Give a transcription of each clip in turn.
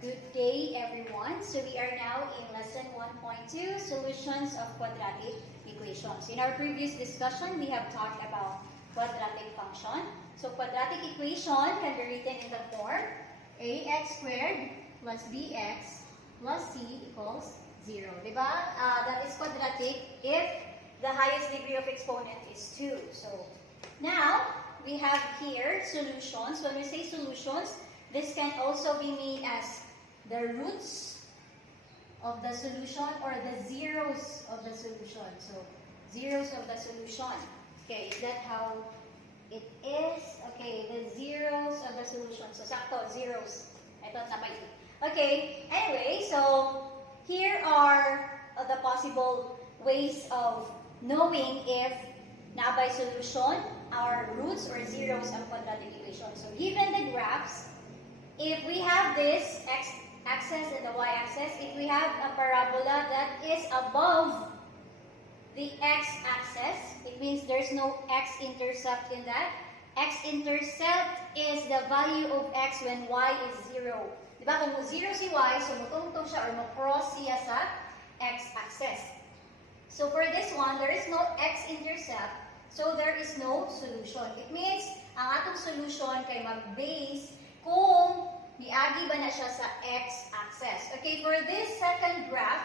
Good day, everyone. So we are now in lesson 1.2, solutions of quadratic equations. In our previous discussion, we have talked about quadratic function. So quadratic equation can be written in the form ax squared plus bx plus c equals 0. Diba? That is quadratic if the highest degree of exponent is 2. So now we have here solutions. When we say solutions, this can also be made as the roots of the solution or the zeros of the solution. So, zeros of the solution. Okay, is that how it is? Okay, the zeros of the solution. So, sakto, zeros. I thought na may. Okay, anyway, so here are the possible ways of knowing if na by solution are roots or zeros of quadratic equation. So, given the graphs, if we have this x-axis and the y-axis, if we have a parabola that is above the x-axis, it means there's no x-intercept in that. X-intercept is the value of x when y is 0. Diba? Kung 0 si y, so mutungtong siya or ma-cross siya sa x-axis. So for this one, there is no x-intercept, so there is no solution. It means, ang atong solution kay mag-base kung niagi ba na siya sa x-axis. Okay, for this second graph,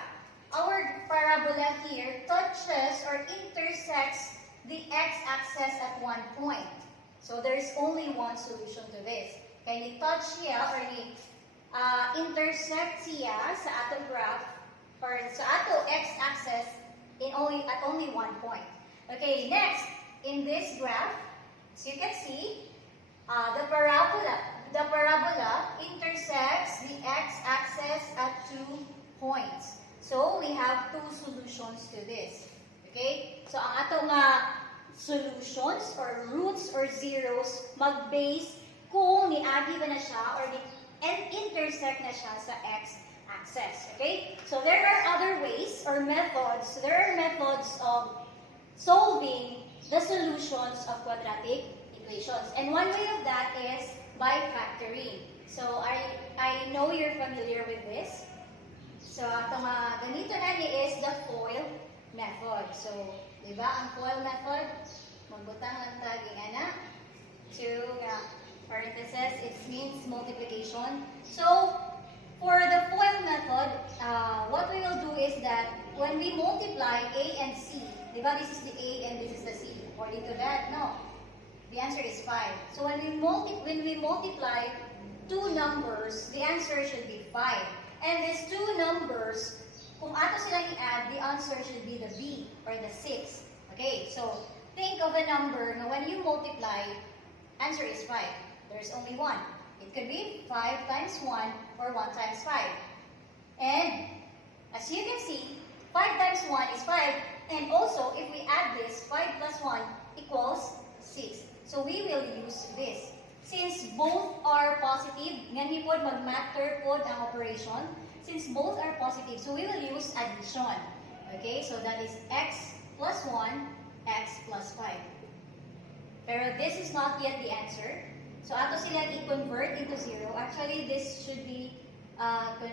our parabola here touches or intersects the x-axis at one point. So there's only one solution to this. Kaya ni-touch siya or ni-intersect siya sa atong graph or sa atong x-axis at only one point. Okay, next, in this graph, as you can see, the parabola intersects the x-axis at 2 points. So, we have two solutions to this. Okay? So, ang atong solutions or roots or zeros mag-base kung niagi ba na siya or intersect na siya sa x-axis. Okay? So, there are other ways or methods. There are methods of solving the solutions of quadratic equations. And one way of that is by factoring. So, I know you're familiar with this. So, itong ganito na ni is the FOIL method. So, di ba, ang FOIL method, magbutang lang taging ana, 2 parentheses, it means multiplication. So, for the FOIL method, what we will do is that when we multiply A and C, di ba, this is the A and this is the C. According to that, no. The answer is 5. So when we multiply two numbers, the answer should be 5. And these two numbers, kung ato silang i-add, the answer should be the B or the 6. Okay, so think of a number na when you multiply, answer is 5. There's only 1. It could be 5 times 1 or 1 times 5. And as you can see, 5 times 1 is 5. And also, if we add this, 5 plus 1 equals 6. So we will use this. Since both are positive, ngani pod mag-matter pod ang operation. Since both are positive, so we will use addition. Okay, so that is x plus 1, x plus 5. Pero this is not yet the answer. So ato sila i-convert into 0. Actually, this should be, ato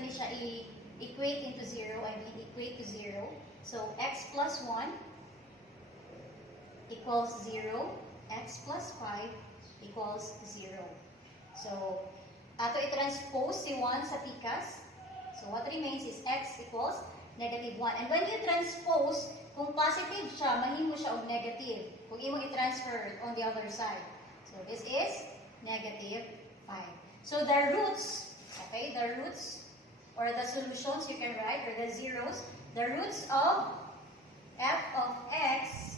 ni siya i-equate into 0. I mean, equate to 0. So x plus 1 equals 0, x plus 5 equals 0. So, ato i-transpose si 1 sa pikas. So, what remains is x equals negative 1. And when you transpose, kung positive siya, mahimo siya og negative. Kung imo i-transfer on the other side. So, this is negative 5. So, the roots, okay, the roots or the solutions you can write, or the zeros, the roots of f of x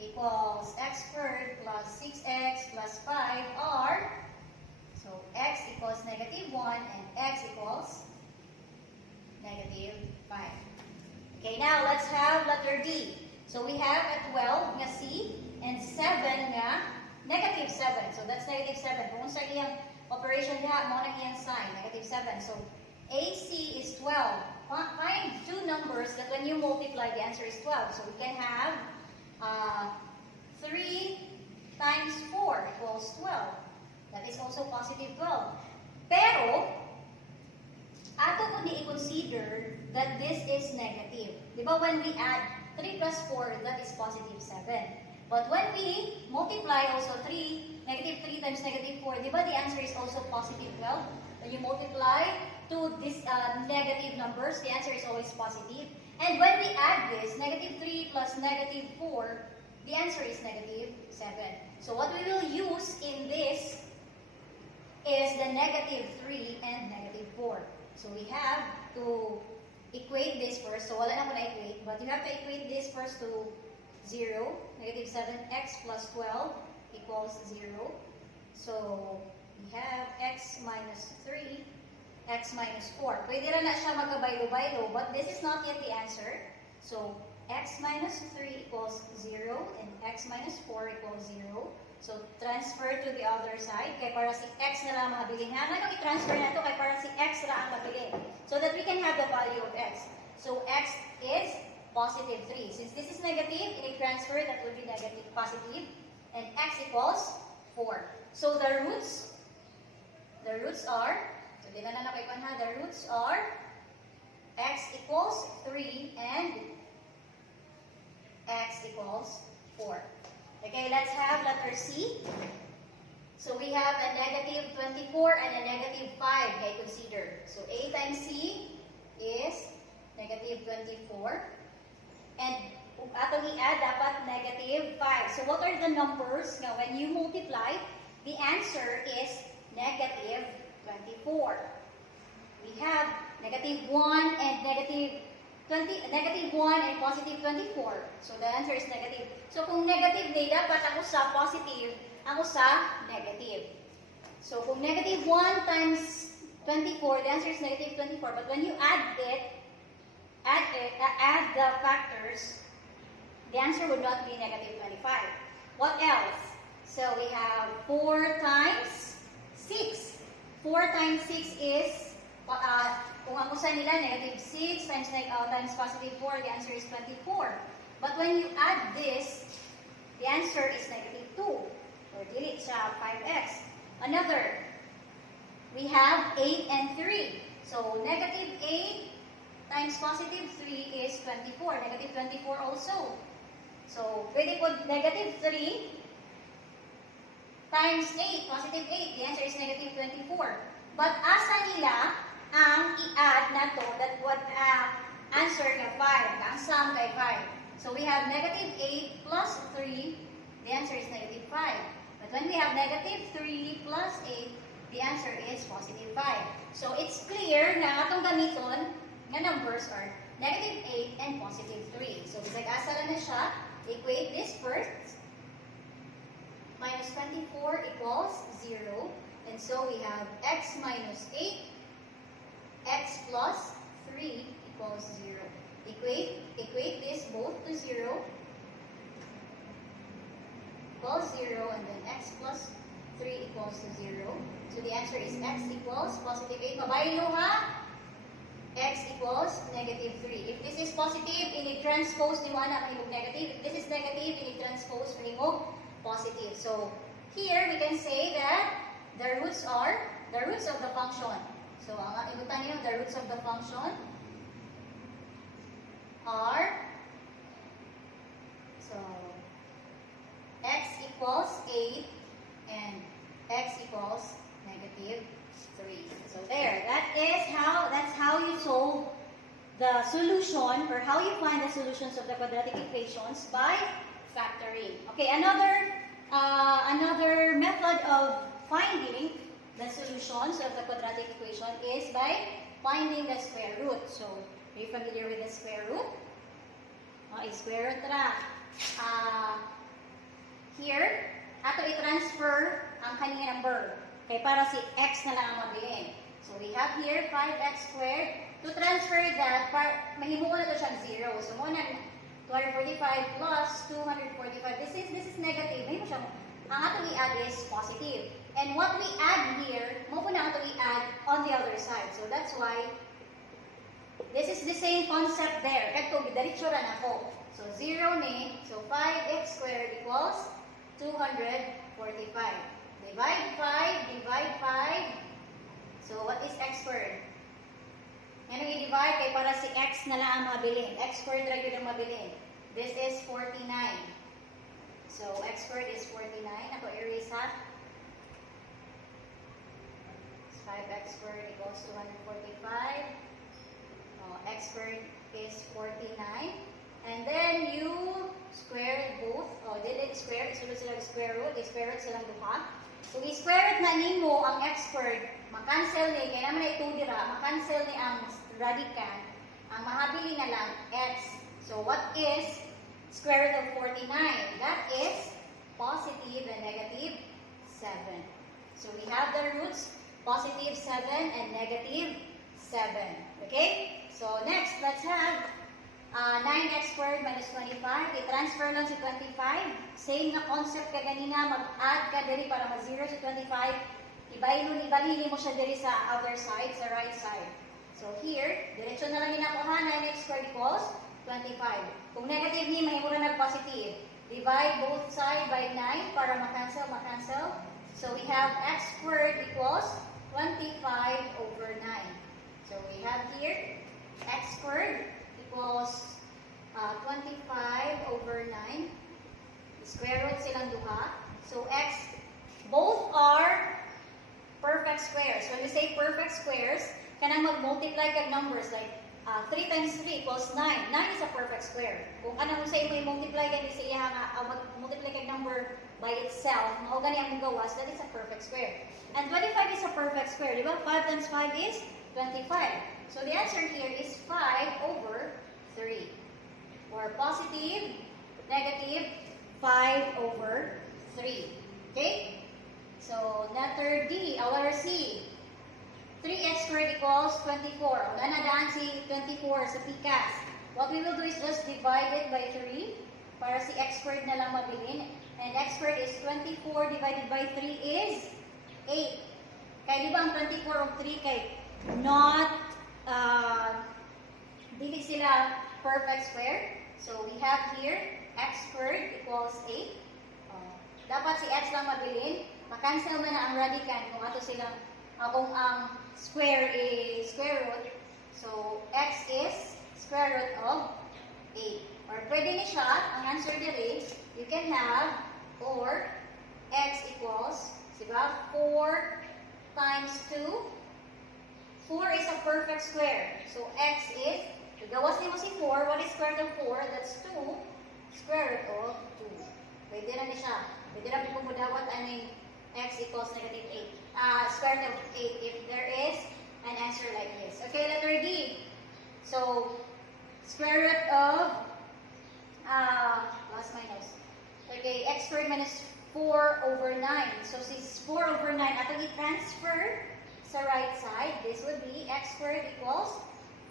equals x squared plus 6x plus 5 are, so x equals negative 1 and x equals negative 5. Okay, now let's have letter D. So we have a 12 nga C and 7 nga negative 7. So that's negative 7. Kung sa iyang operation niya, mo na iyang sign, negative 7. So AC is 12. Find two numbers that when you multiply, the answer is 12. So we can have 3 times 4 equals 12. That is also positive 12. Pero, ato po ni i-consider that this is negative. Di ba when we add 3 plus 4, that is positive 7. But when we multiply also 3, negative 3 times negative 4, di ba the answer is also positive 12? When you multiply to these negative numbers, the answer is always positive. And when we add this, negative 3 plus negative 4, the answer is negative 7. So what we will use in this is the negative 3 and negative 4. So we have to equate this first. So wala na ko na equate, but you have to equate this first to 0. Negative 7x plus 12 equals 0. So we have x minus 3, x minus 4. Pwede rin na siya magkabaylo-baylo, but this is not yet the answer. So x minus 3 equals 0 and x minus 4 equals 0. So transfer to the other side. Kaya para si x na lang mabilin. Hanggang i-transfer na ito kaya para si x na ang mabilin. So that we can have the value of x. So x is positive 3. Since this is negative, i-transfer, that will be negative, positive. And x equals 4. So the roots are, so di na nakikon ha, the roots are x equals 3 and x equals 4. Okay, let's have letter C. So we have a negative 24 and a negative 5, okay, consider. So A times C is negative 24. And atong i-add dapat negative 5. So what are the numbers? Now, when you multiply, the answer is negative 24. We have negative 1 and negative 1 and positive 24. So the answer is negative. So kung negative day, dapat ako sa positive, ako sa negative. So kung negative 1 times 24, the answer is negative 24. But when you add the factors, the answer would not be negative 25. What else? So we have 4 times 6. 4 times 6 is, kung ang usan nila, negative 6 times positive 4, the answer is 24. But when you add this, the answer is negative 2. Or delete siya, 5x. Another, we have 8 and 3. So negative 8 times positive 3 is 24. Negative 24 also. So, pwede po negative 3 times 8, positive 8. The answer is negative 24. But asa nila ang i-add na to that would answer na 5. Ang sum kay 5. So, we have negative 8 plus 3. The answer is negative 5. But when we have negative 3 plus 8, the answer is positive 5. So, it's clear na atong gamiton na numbers are negative 8 and positive 3. So, bisag asa na siya, equate this first. Minus 24 equals 0. And so we have x minus 8, x plus 3 equals 0. Equate this both to 0. Equals 0, and then x plus 3 equals to 0. So the answer is x equals positive 8. Pabaylo ha? X equals negative 3. If this is positive, ini-transpose ni Wana mahimog negative. If this is negative, ini-transpose mahimog positive. So here we can say that the roots are the roots of the function. So ang ibutan niyo, the roots of the function are, so x equals 8 and x equals negative 3. So there, that's how you solve the solution, or how you find the solutions of the quadratic equations by factoring. Okay, another method of finding the solutions of the quadratic equation is by finding the square root. So, are you familiar with the square root? Square root ra. Here, ato i-transfer ang kanyang number. Okay, para si x na lang ang mabilin. So, we have here 5x squared. To transfer that, mahimo na ito siyang 0. So, muna 245 plus 245. This is negative. Mahimo siya. Ang ato i-add is positive. And what we add here, mo po na ato i-add on the other side. So, that's why this is the same concept there. Kato, bidaritso ran ako. So, 0 ni. So, 5x squared equals 245. Divide 5, divide 5. So, what is x squared? i-divide kay para si x na lang ang mabilin. X squared ra yun ang mabilin. This is 49. So, x squared is 49. Ako erase ha. 5x squared equals to 145. X squared is 49. And then you square both. Dili square. Isulod sila square root. I-square root silang duha. So, i-square root na nimo ang x squared. Makancel ni. Kaya naman na ito dira. Makancel ni ang radicand. Ang mahabili na lang x. So, what is square root of 49? That is positive and negative 7. So, we have the roots. Positive 7 and negative 7. Okay? So, next, let's have 9x squared minus 25. I-transfer lang si 25. Same na concept ka ganina. Mag-add ka diri para mag-0 si 25. Ibalili mo siya diri sa other side, sa right side. So, here, diretso na lang inakuha. 9x squared equals 25. Kung negative ni, mahimura nag-positive. Divide both side by 9 para makancel. So, we have x squared equals 25 over 9. So, we have here x squared equals 25 over 9. Square root silang duha. So, x, both are perfect squares. When we say perfect squares, kanang mag-multiply kag numbers like 3 times 3 equals 9. 9 is a perfect square. Kung ano mo say mo i-multiply gani sa iya nga mag-multiply kag number by itself, mao gani ang gawas, that is a perfect square. And 25 is a perfect square, di ba? 5 times 5 is 25. So the answer here is 5 over 3. Or positive, negative 5 over 3. Okay? So, letter D, our C. 3x squared equals 24. Wala na daan si 24 sa PCAS. What we will do is just divide it by 3 para si x squared na lang mabilin. And x squared is 24 divided by 3 is 8. Kaya di ba ang 24 of 3 kay not, dili sila perfect square. So, we have here x squared equals 8. Dapat si x lang mabilin. Makancel na ang radicand kung ato silang kung ang square is square root. So, x is square root of 8. Or pwede ni siya, ang answer diri, you can have, or x equals, diba, 4 times 2. 4 is a perfect square. So, x is, gawas ni mo si 4, what is square root of 4? That's 2 square root of 2. Pwede na ni siya. Pwede na pumudawat, x equals negative 8. Square root of 8 if there is an answer like this. Okay, letter D. So, square root of, plus minus. Okay, x squared minus 4 over 9. So, since 4 over 9, atong i-transfer sa right side, this would be x squared equals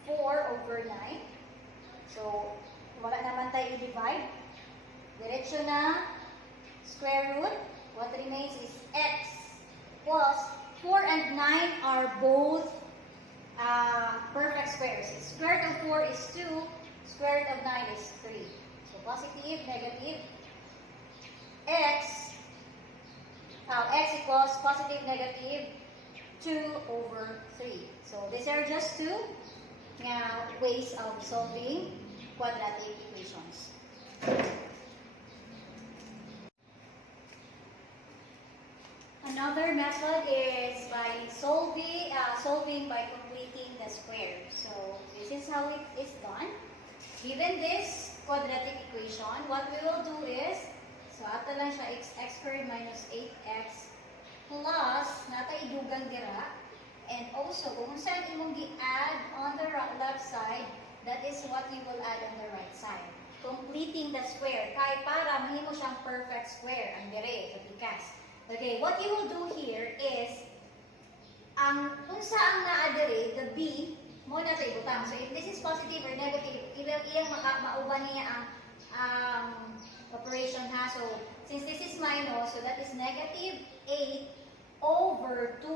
4 over 9. So, wala naman tayo i-divide. Diretso na, square root. What remains is x plus 4 and 9 are both perfect squares. Square root of 4 is 2, square root of 9 is 3. So, positive, negative, x equals positive, negative 2 over 3. So, these are just two ways of solving quadratic equations. Another method is by solving by completing the square. So, this is how it is done. Given this quadratic equation, what we will do is, so ato lang siya x squared minus 8x plus, nata idugang dira, and also, kung saan imong gi-add on the left side, that is what you will add on the right side. Completing the square, kay para mahimo siyang perfect square, ang dire, sa pikas. Okay, what you will do here is, kung saan naadere, the b, mo na ito ibutang. So, if this is positive or negative, iyang mauban niya ang operation ha. So, since this is minus, so that is negative 8 over 2.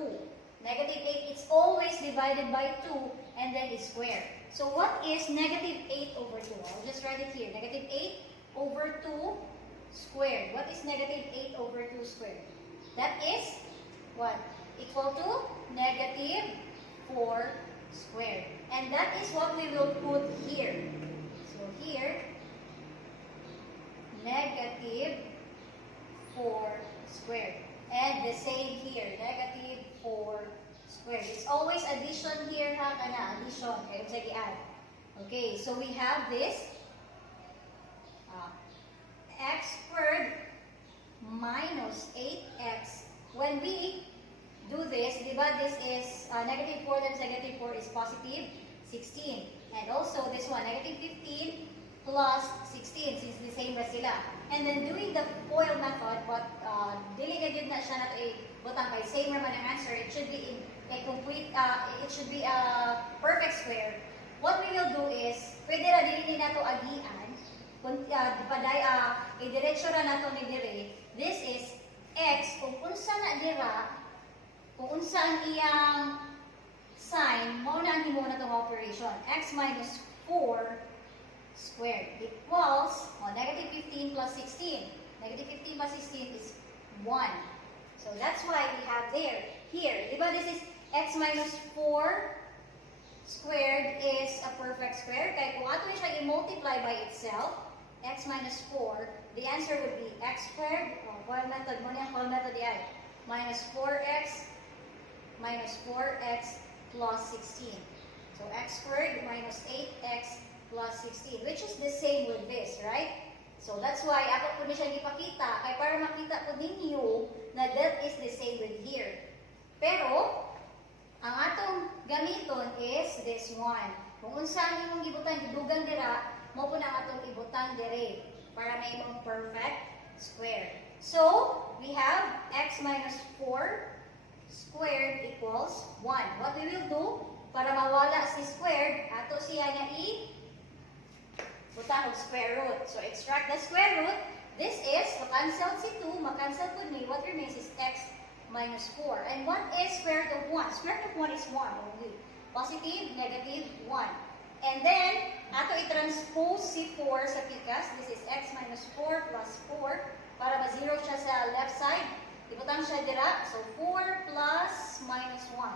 Negative 8, it's always divided by 2 and then is squared. So, what is negative 8 over 2? I'll just write it here. Negative 8 over 2 squared. What is negative 8 over 2 squared? That is what? Equal to negative 4 squared. And that is what we will put here. So here, negative 4 squared. And the same here, negative 4 squared. It's always addition here, ha? Kana, addition. Okay, sige, add. Okay, so we have this x squared minus 8x. When we do this, diba, this is negative 4 times negative 4 is positive 16. And also this one, negative 15 plus 16, since the same ba sila. And then doing the FOIL method, but dili na yun na siya na ito butang kay same naman ang answer. It should be a complete, it should be a perfect square. What we will do is, pwede na dili na ito agian. Kung i-diretsyo na nato ni dire, this is x, kung unsa na dira, kung unsa ang iyang sign, mo na ang himo na itong operation. X minus 4 squared equals, negative 15 plus 16. Negative 15 plus 16 is 1. So that's why we have there. Here, diba this is x minus 4 squared is a perfect square. Kaya kung ato siya i-multiply by itself, x minus 4, the answer would be x squared, FOIL method, mo niyang FOIL method yan, minus 4x plus 16. So x squared minus 8x plus 16, which is the same with this, right? So that's why ako po na siya ipakita, kaya para makita po ninyo na that is the same with here. Pero, ang atong gamiton is this one. Kung unsa imong gibutang gidugang dira, mo po na atong ibutang dire para may imong perfect square. So, we have x minus 4 squared equals 1. What we will do, para mawala si squared, ato siya na butang og square root. So, extract the square root. This is, cancel si 2, makancel po ni, what remains is x minus 4. And what is square root of 1? Square root of 1 is 1 only. Positive, negative, 1. And then, ato i-transpose si 4 sa pikas. This is x minus 4 plus 4. Para ma-zero siya sa left side. Ibutang siya dira. So, 4 plus minus 1.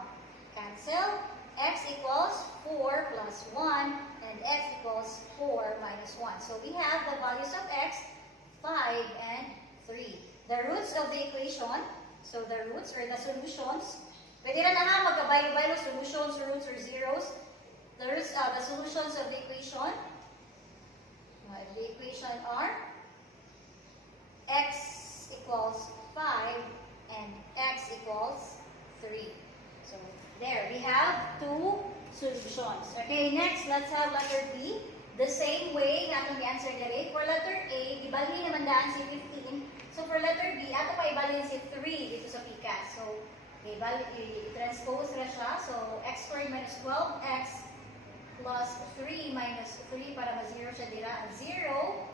Cancel. X equals 4 plus 1. And x equals 4 minus 1. So, we have the values of x, 5 and 3. The roots of the equation, so the roots or the solutions, pwede na nga magkabaylo-baylo, solutions, roots, or zeros. The solutions of the equation are x equals 5 and x equals 3. So, there, we have two solutions. Okay, next, let's have letter B. The same way na itong answer nila. For letter A, ibalik naman daan si 15. So, for letter B, ato pa ibalik si 3 dito sa PCAS. So, i-transpose na siya. So, x squared minus 12x plus 3 minus 3 para ma-zero siya dira. 0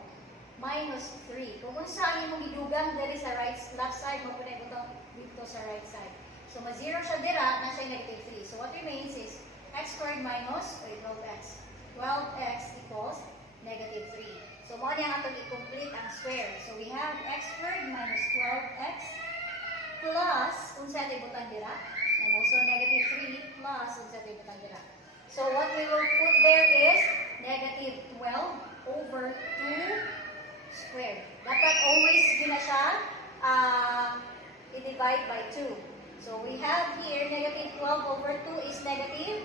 minus 3. Kung saan yung gidugang dali sa left side, mapunay ito dito sa right side. So, ma-zero siya dira, na siya negative 3. So, what remains is x squared minus 12x. 12x equals negative 3. So, mo niya nga i-complete ang square. So, we have x squared minus 12x plus, kung saan ito butang dira, and also negative 3 plus, kung saan ito butang dira. So, what we will put there is negative 12 over 2 squared. Dapat always yun na siya i-divide by 2. So, we have here negative 12 over 2 is negative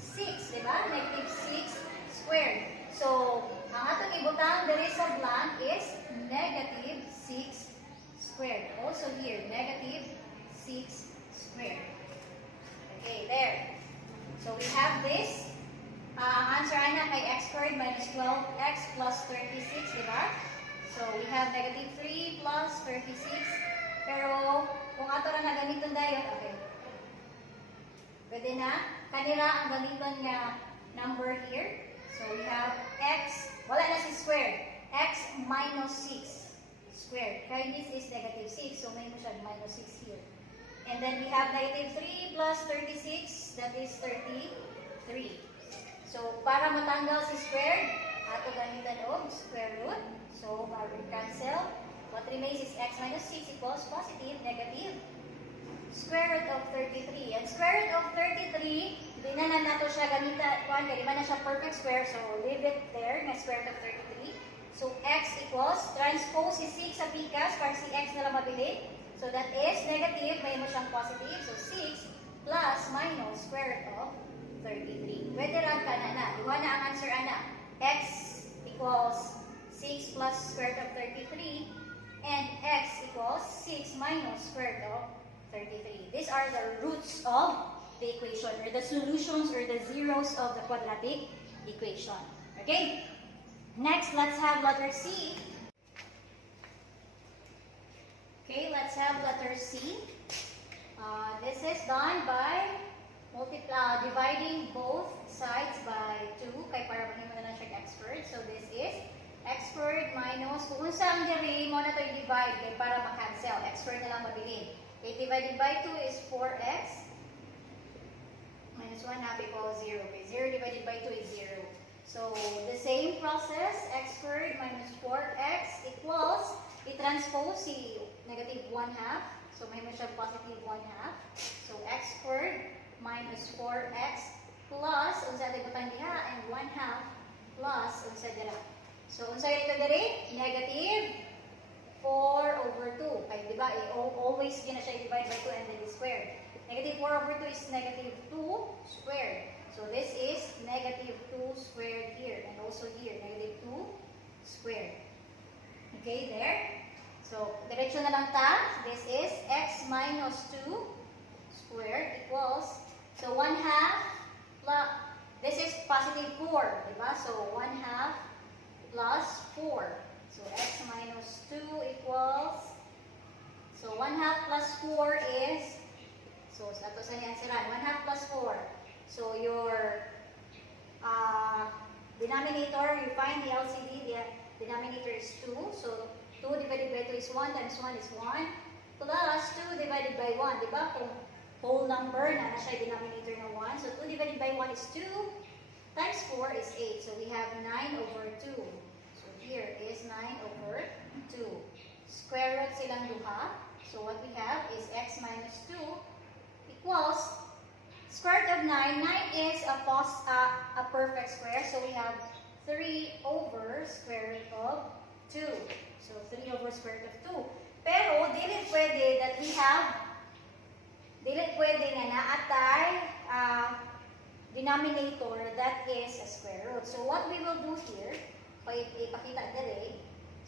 6, diba? Negative 6 squared. So, ang atong ibutang diri sa blank is negative 6 squared. Also here, negative 6 squared. Okay, there. So, we have this. Answer na kay x squared minus 12x plus 36, diba? So, we have negative 3 plus 36. Pero, kung ato na nagamiton dayon, okay. Pwede na. Kanila ang gamiton nga number here. So, we have x, wala na si squared. X minus 6 squared. Kaya this is negative 6. So, may mo siya minus 6 here. And then, we have negative 3 plus 36. That is 33. So, para matanggal si squared, ato gamitan og square root. So, cancel. What remains is x minus 6 equals positive, negative, square root of 33. And square root of 33, Hindi na lang nato siya gamita, kuhan, kaya di man na siya perfect square, so leave it there, na square root of 33. So x equals, transpose si 6 sa pikas, para si x na lang mabili. So that is negative, may mo siyang positive. So 6 plus minus square root of 33. Pwede lang ka na. Iwan na ang answer, ana. X equals 6 plus square root of 33. And x equals 6 minus square root of 33. These are the roots of the equation, or the solutions, or the zeros of the quadratic equation. Okay? Next, let's have letter C. Okay, let's have letter C. This is done by dividing both sides by 2. Kaya para mahimo na lang siya x squared. So this is x squared minus, kung unsa ang diri mo na to i-divide, kaya para ma-cancel. X squared na lang mabili. 8 divided by 2 is 4x. Minus 1 half equals 0. Okay, 0 divided by 2 is 0. So, the same process, x squared minus 4x equals, i-transpose si negative 1 half. So, may mo siya positive 1 half. So, x squared minus 4x plus, unsa tayo butang diha, and 1 half plus, unsa dira. So, unsa ito diri? Negative 4 over 2. Kaya, di ba, always yun na siya i-divide by 2 and then squared. Negative 4 over 2 is negative 2 squared. So this is negative 2 squared here. And also here, negative 2 squared. Okay, there. So, diretso na lang ta. This is x minus 2 squared equals, so 1 half plus, this is positive 4, diba? So 1 half plus 4. So x minus 2 equals, so 1 half plus 4 is, so, ito sa answeran, 1 half plus 4. So, your denominator, you find the LCD, the denominator is 2. So, 2 divided by 2 is 1 times 1 is 1. Plus 2 divided by 1. Diba? Kung whole number, na siya denominator na 1. So, 2 divided by 1 is 2. Times 4 is 8. So, we have 9 over 2. So, here is 9 over 2. Square root silang duha. So, what we have is x minus 2 equals square root of 9. 9 is a perfect square. So we have 3 over square root of 2. So 3 over square root of 2. Pero, dili pwede that we have, dili pwede nga naatay denominator that is a square root. So what we will do here, ipakita dali.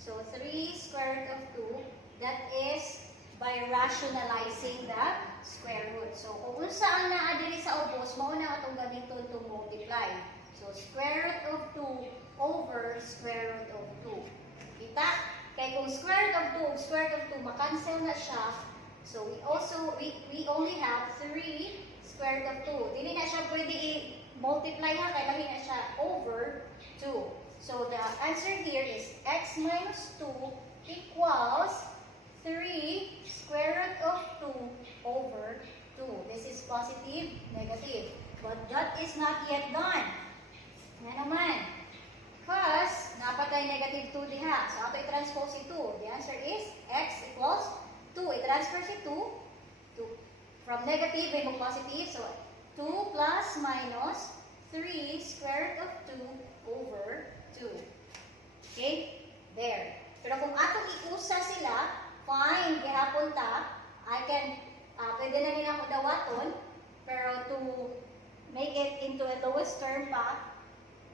So 3 square root of 2, that is by rationalizing the square root. So, kung saan naa diri sa ubos, mauna atong gamiton to multiply. So, square root of 2 over square root of 2. Kita? Kaya kung square root of 2 ug square root of 2, makancel na siya. So, we only have 3 square root of 2. Dili na siya pwede i-multiply ha, kaya lahi na siya over 2. So, the answer here is x minus 2 equals 3 square root of 2 over 2. This is positive, negative. But that is not yet done. Nga naman. Because, napatay negative 2 diha. So, ato i-transpose si 2. The answer is x equals 2. I-transfer si 2. From negative, may mo positive. So, 2 plus minus 3 square root of 2 over 2. Okay? There. Pero kung atong iusa sila, fine, gihapon ta, I can, pwede na rin ako dawaton, pero to make it into a lowest term pa,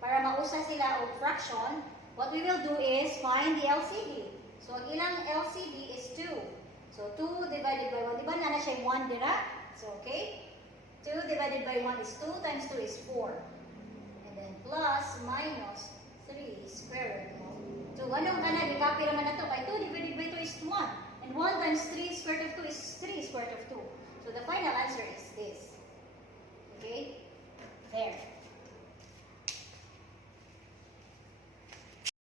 para mausa sila o fraction, what we will do is find the LCD. So, ang ilang LCD is 2. So, 2 divided by 1, di ba na siya 1 dira? So, okay? 2 divided by 1 is 2 times 2 is 4. And then plus minus 3 square root of 2. Anong kana, di-copy naman na to. Kaya 2 divided by 2 is 1. And 1 times 3 square root of 2 is 3 square root of 2. So the final answer is this. Okay? There.